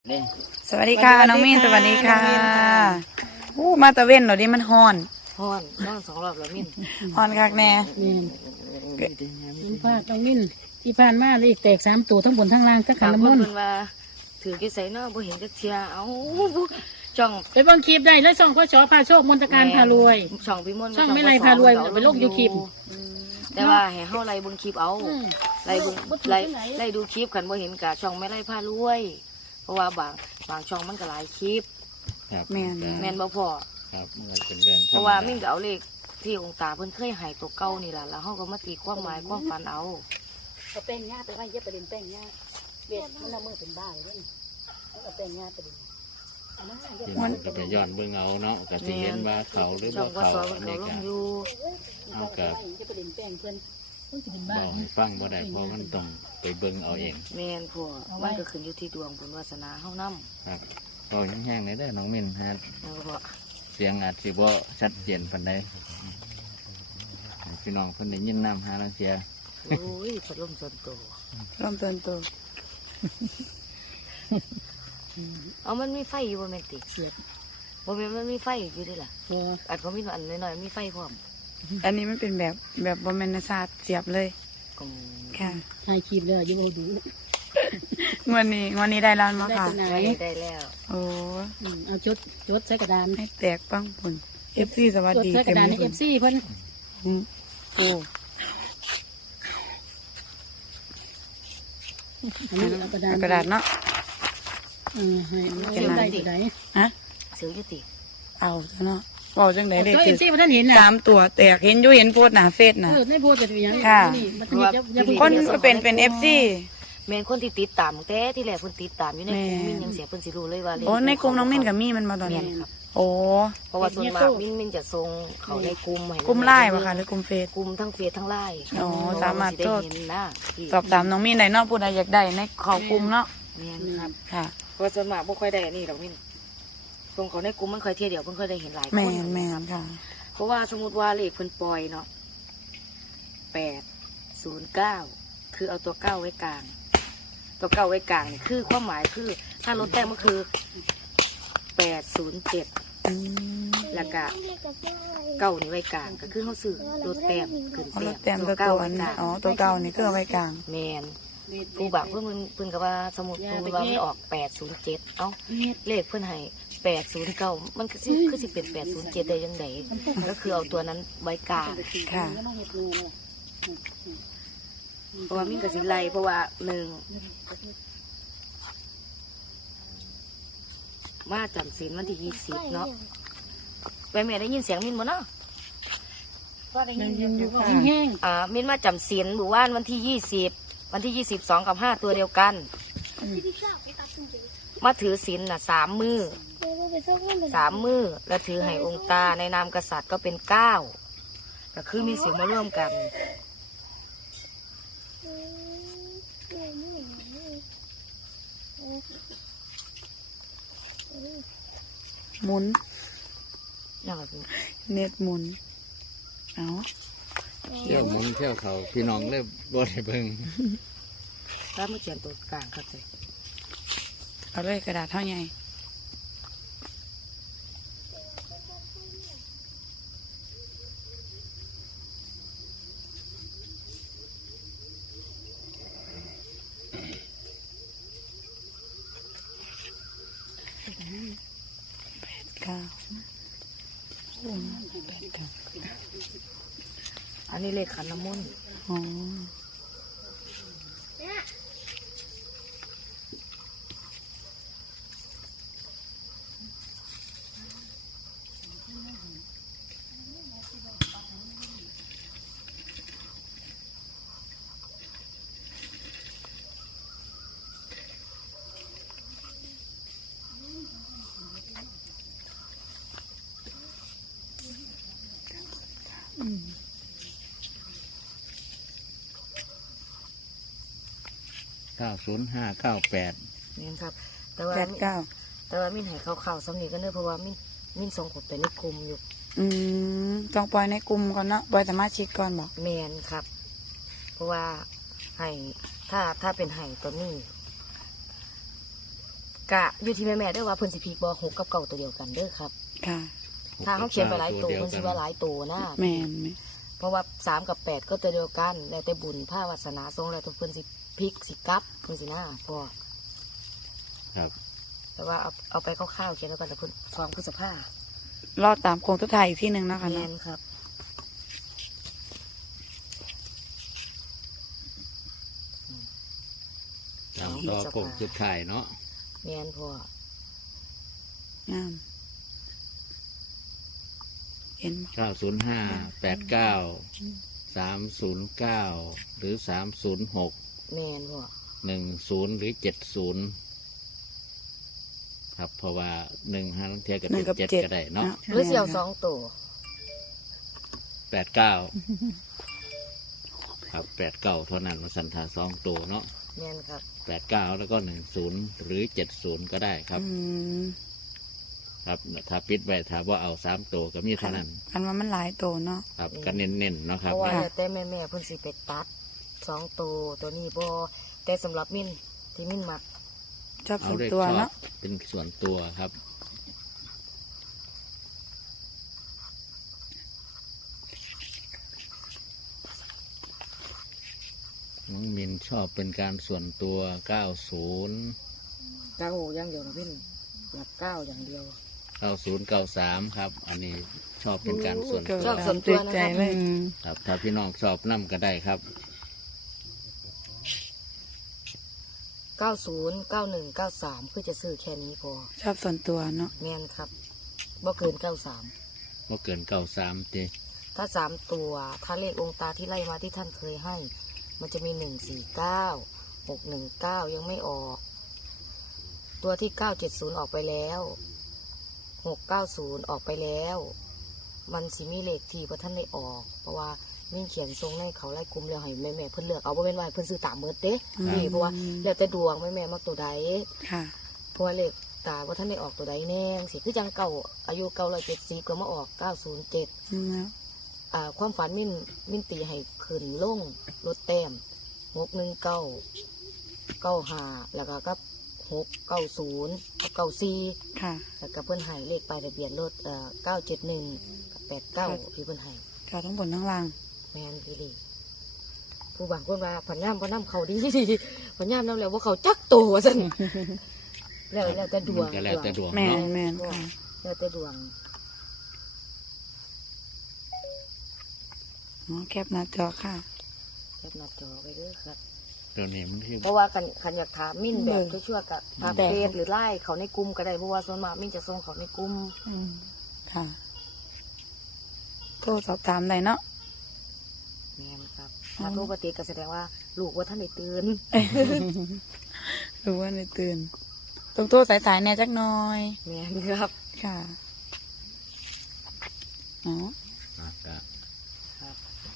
สวัสดีค่ะน้องมินสวัสดีค่ะมาตะเว้นเหรอดิมันฮ้อนนอน2 รอบแล้วมินฮ้อนคักแน่มินพาน้องมินที่ผ่านมาเลยแตก3 ตัวทั้งบนทั้งล่างก็ขันน้ำมนต์ว่าถือกี่ใส่เนาะบ่เห็นจักเทียเอาช่องไปเบิ่งคลิปได้แล้วช่องข้อชอพาโชคมนตการพารวยช่องพี่มนต์ช่องไม่ไรพารวยไปลงยูคลิปแต่ว่าให้เฮาไล่เบิ่งคลิปเอาไล่เบิ่งไล่ดูคลิปกันบ่เห็นกะช่องไม่ไรพารวยเพราะว่าบางช่องมันก็หลายคลิปแม่นบ่พอครับมันเป็นเรื่องเพราะว่ามินก็เอาเลขที่องค์ตาเพิ่นเคยให้ตัวเก่านี่ล่ะแล้วเฮาก็มาตีความหมายความฝันเอาแป้งง่าไปว่าเย็บประเด็นแป้งง่าเวียดมันเอามือเป็นบ้าเลยเอาแป้งง่าประเด็นมันก็ไปย้อนเบิ่งเอาเนาะก็สิเห็นว่าเขาหรือบ่เขาอันนี้ก็เอากับบอกฟังบ่ได้เพราะมันต้องไปเบิ่งเอาเองแม่นพ่อมันก็ขึ้นอยู่ที่ดวงบุญวาสนาเฮานำครับก็แห้งๆเลยเด้อน้องมินฮะพ่อเสียงอาจสิบ่ชัดเจนปานใดพี่น้องเพิ่นได้ยินนำหาลังเสียโอ้ยพัดลมส่วนตัวเอามันมีไฟอยู่บ่แม่นติเสียดบ่แม่นมันมีไฟอยู่ดิล่ะอันเขามีอันน้อยๆมีไฟพร้อมอันนี้มันเป็นแบบบ่แม่นศาสตร์เสียบเลยค่ะถ่ายคลิปเลยยังไงดูงวดนี้ได้แล้วมั้งค่ะได้แล้วโอ้เอาจดใส่กระดานให้แตกปังปุ่น FC สวัสดีใส่กระดานให้ FC เพิ่นโอ้กระดาษเนาะให้เขียนได้ที่ไหนฮะเสือยุติเอาเนาะบอกจังไหนเด็กคือท่านเห็นน่ะ 3 ตัวแตกเห็นอยู่เห็นโพสหน้าเฟซน่ะไม่โพสแต่อย่างนี้ค่ะคนเป็น FC แม่นคนที่ติดตามแต่ที่แรกเพิ่นติดตามอยู่ในกลุ่มมินยังเสียเพิ่นสิรู้เลยว่าโอ้ในกลุ่มน้องมินกับมี่มันมาตอนนี้โอ้เพราะว่าส่วนมากมินจะส่งเขาในกลุ่มกลุ่มไลน์ป่ะคะหรือกลุ่มเฟซกลุ่มทั้งเฟซทั้งไลน์อ๋อสามารถสอบถามน้องมินได้เนาะผู้ใดอยากได้ในเขากลุ่มเนาะแม่นครับค่ะเพราะส่วนมากบ่ค่อยได้นี่ดอกมินส่งเขาในกลุ่มมันค่อยเที่ยวเดียวเพิ่นค่อยได้เห็นหลายคนแม่นค่ะเพราะว่าสมมุติว่าเลขเพิ่นปล่อยเนาะ809คือเอาตัว9ไว้กลางตัว9ไว้กลางนี่คือความหมายคือถ้าลดแต้มก็คือ807แล้วก็9นี่ไว้กลางก็คือเฮาซื้อลดแต้มขึ้นแต้มตัว9นี่อ๋อตัว9นี่คือเอาไว้กลางแม่นผู้บางเพิ่นก็ว่าสมมุติว่ามันออก807เอ้าเลขเพิ่นให้809มันคือสิเป็น807ได้จังได๋ก็คือเอาตัวนั้นไว้กลางค่ะเพราะว่ามินก็สิไล่เพราะว่า1มาจำศีลวันที่20เนาะแม่ได้ยินเสียงมินบ่เนาะได้ยินอยู่ค่ะมินมาจำศีลมื้อวานวันที่20วันที่22กับ5ตัวเดียวกันมาถือศีลน่ะ3 มื้อแล้วถือให้องค์ตาในนามกษัตริย์ก็เป็น9ก็คือมีศีลมาร่วมกันหมุนอย่างแบบเน็ตหมุนเอาเที่ยวหมุนเที่ยวเขาพี่น้องเลยบ่ได้เบิ่งแล้วมาเขียนตัวกลางครับเลยเอาเลยกระดาษเท่าไงอันนี้เลขขันน้ำมนต์อ๋อ 90598 นี่ครับแต่ว่ามินให้ข่าวๆซ้ำนี่ก็เนื่องเพราะว่ามินส่งผลไปในกลุ่มอยู่ต้องปล่อยในกลุ่มก่อนเนาะปล่อยสมาชิกก่อนบอกแมนครับเพราะว่าให้ถ้าเป็นไห้ตัวนี้กะอยู่ที่แม่ๆด้วยว่าเพิ่นสิพีกบ่6กับเก่าตัวเดียวกันเด้อครับค่ะถ้าเขาเขียนไปหลายตัวเพิ่นสิว่าหลายตัวนะแม่นเพราะว่า3กับ8ก็ตัวเดียวกันแล้วแต่บุญภาวาสนาทรงแล้วแต่เพิ่นสิพลิกสิกลับเพิ่นสิหน้าพ่อครับแต่ว่าเอาไปคร่าวๆเขียนแล้วกันแต่เพิ่น2พฤษภารอตามโครงทุกทายอีกที่หนึ่งนะคะแม่เนาะนครับตามต่อโค้งสุดท้ายเนาะแม่นพ่องามเห็นบ่ 905 89 309 หรือ 306 แม่นพ่อ 10 หรือ 70 ครับเพราะว่า1 5 เทียกับหนึ่งกับ 7 เจ็ดก็ได้เนาะหรือสิเอา2ตัว 89 ครับ 89 เท่านั้นมาสันทา2 ตัวเนาะแม่นครับ 89 แล้วก็ 10 หรือ 70 ก็ได้ครับอืมครับถ้าปิดไว้ถ้าว่าเอา3 ตัวก็มีเท่านั้นคันว่ามันหลายโตเนาะครับก็เน้นๆเนาะคเพรับราะว่าค่ะแล้วแต่แม่ๆเพิ่นสิไปตัด2ตัวนี้บ่แต่สำหรับมิ้นที่มิ้นมักชอบเอาส่วนเลขตัวชอบเนาะเป็นส่วนตัวครับ น้องมินชอบเป็นการส่วนตัว 90 9อย่างเดียวนะมิ้นหลัก9อย่างเดียว 90 93 ครับ อันนี้ชอบเป็นการส่วนเกิดตัวชอบส่วนตัวนะครับใจเลยครับ ถ้าพี่น้องชอบนั่ก็ได้ครับ 90 91 93คือจะซื้อแค่นี้พอชอบส่วนตัวเนาะแม่นครับบ่เกิน93 ว่าเกิน 93ตีถ้า3ตัวถ้าเลของค์ตาที่ไล่มาที่ท่านเคยให้ มันจะมี149 619ยังไม่ออก ตัวที่970ออกไปแล้ว690ออกไปแล้ว มันสิมีเลขที่พระท่านได้ออก เพราะว่ามิ่งเขียนทรงในเขาไล่กลุ่มแล้วให้แม่ๆเพิ่นเลือกเอาบ่เป็นว่าให้เพิ่นซื้อตามเบิดเด้นี่เพราะว่าแล้วแต่ดวงแม่ๆมักตัวใดค่ะเพราะว่าเลขตาว่าท่านได้ออกตัวใดแน่สิคือจังเก่าอายุ970ก็มาออก907 อืมความฝันมิ่นตีให้ขึ้นลงลดแต้ม619 95แล้วก็กับ690กับ94 ค่ะแล้วก็เพิ่นให้เลขป้ายทะเบียนรถ971กับ89ที่เพิ่นให้เขาทั้งบนทั้งล่างแม่นพี่ลีผู้บางคนว่าผันย่ามผันเขาดีผันย่ามนำแล้วว่าเขาจักโตว่าซั่นแล้วแต่ดวงก็แล้วแต่ดวงแม่นเนาะแม่นค่ะแล้วแต่ดวงอ๋อแคปหน้าจอค่ะแคปหน้าจอไปเด้อครับเดี๋ยวนี้มันที่เพราะว่าคันอยากถามมิ่นแบบชั่วๆกับทางแบบเฟซหรือไล่เขาในกลุ่มก็ได้เพราะว่าส่วนมากมิ่นจะส่งเขาในกลุ่มอืมค่ะ โทรสอบถามได้เนาะแม่นครับถ้าปกติก็แสดงว่าลูกว่าท่านได้ตื่นรู้ว่าในตื่นต้องโทรสายๆแน่จักหน่อยแม่นครับค่ะ อ๋อครับครับ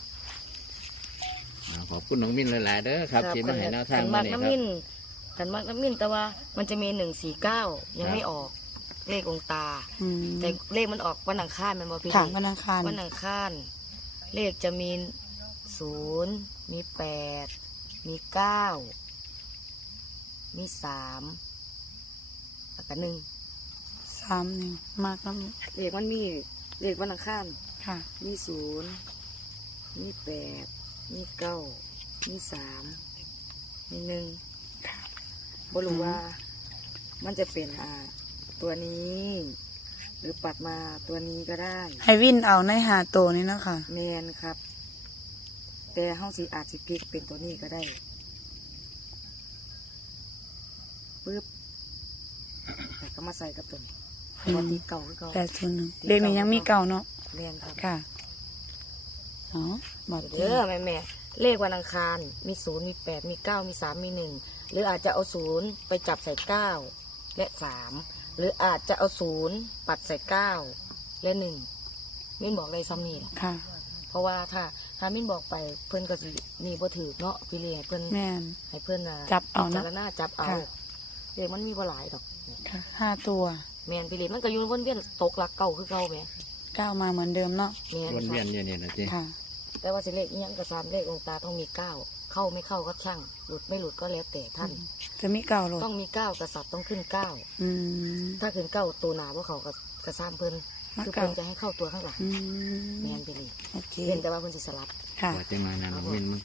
ขอบคุณน้องมินหลายๆเด้อครับที่มาให้แนวทางขันมามักเนี่ยครับน้ำมินขันมักน้ำมินแต่ว่ามันจะมี149ยังไม่ออกเลของค์ตาอืมแต่เลขมันออกวันอังคารมันบ่พี่ค่ะวันอังคารวันอังคารเลขจะมี0มี8มี9มี3แล้วก็1 3นี่มากน้ำเลขมันมีเลขวันอังคารค่ะมี0มี8มี9มี3มี1 ค่ะบ่รู้ว่ามันจะเป็นตัวนี้ หรือปัดมาตัวนี้ก็ได้ให้วินเอาในหาโตวนี่เนาะค่ะแมนครับ แต่เฮาสิอาจสิพลิกเป็นตัวนี้ก็ได้ปึ๊บแต่ก็มาใส่กับตัวนี้ปกติเก่าคือเก่า 801เด็กนี้ยังมีเก่าเนาะแมนครับค่ะ อ๋อบอกเด้อแม่เลขวันอังคารมี0มี8มี9มี3มี1หรืออาจจะเอา0ไปจับใส่9และ3หรืออาจจะเอา0ปัดใส่9และ1มิ้นบอกเลยซ้ำนี่แหละค่ะเพราะว่าถ้ามิ้นบอกไปเพื่อนก็สินี่บ่ถือเนาะพี่เลี้ยให้เพื่อนแม่นให้เพื่อนจับเอาเนอะจารณาจับเอาค่ะเด็กมันมีบ่หลายดอกค่ะ5ตัวแมนพี่เลี้ยมันก็อยู่วนเวียนตกหลักเก่าคือเก่าแหม 9มาเหมือนเดิมเนาะแมนวนคเวียรันบเนี่ยนะจีค่ะแต่ว่าสิเลขอิหยังกระซามเลของค์ตาต้องมี9 เข้าไม่เข้าก็ช่างหลุดไม่หลุดก็แล้วแต่ท่านจะมีเก่าโหลดต้องมีเก้ากษัตริย์ต้องขึ้นเก้าอืมถ้าขึ้นเก้าตัวหนาว่าเขากระซ้ำเพิ่นมาคือเก้าเพิ่นจะให้เข้าตัวข้างหลังอืแมมนไปเลยโอเคเห็นแต่ว่าเพิ่นสิสลับค่ะว่าจะมานั่นน้องมิน